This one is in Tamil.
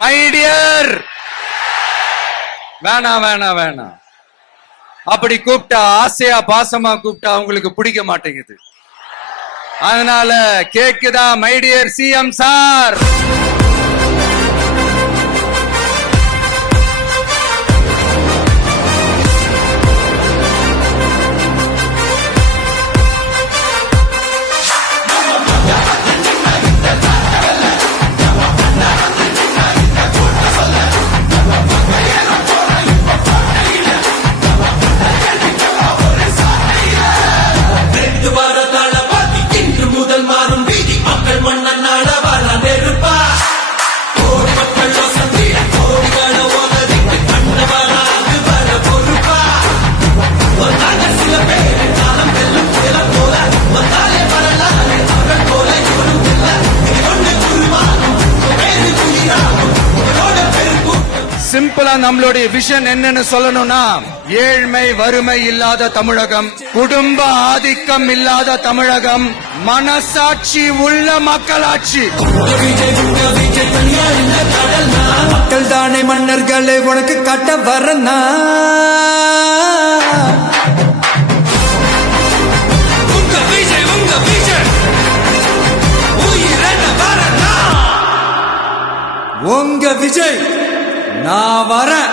மைடியர் வேணாம் வேணாம் வேணாம் அப்படி கூப்பிட்டா ஆசையா பாசமா கூப்பிட்டா அவங்களுக்கு பிடிக்க மாட்டேங்குது. அதனால கேக்குதா மைடியர் சிஎம் சார் சிம்பிளா நம்மளுடைய விஷன் என்னன்னு சொல்லணும்னா ஏழ்மை வறுமை இல்லாத தமிழகம் குடும்ப ஆதிக்கம் இல்லாத தமிழகம் மனசாட்சி உள்ள மக்களாட்சி. மக்கள் தானே மன்னர்களே உனக்கு காட்ட வரனா? உங்க விஜய். நான் வரேன்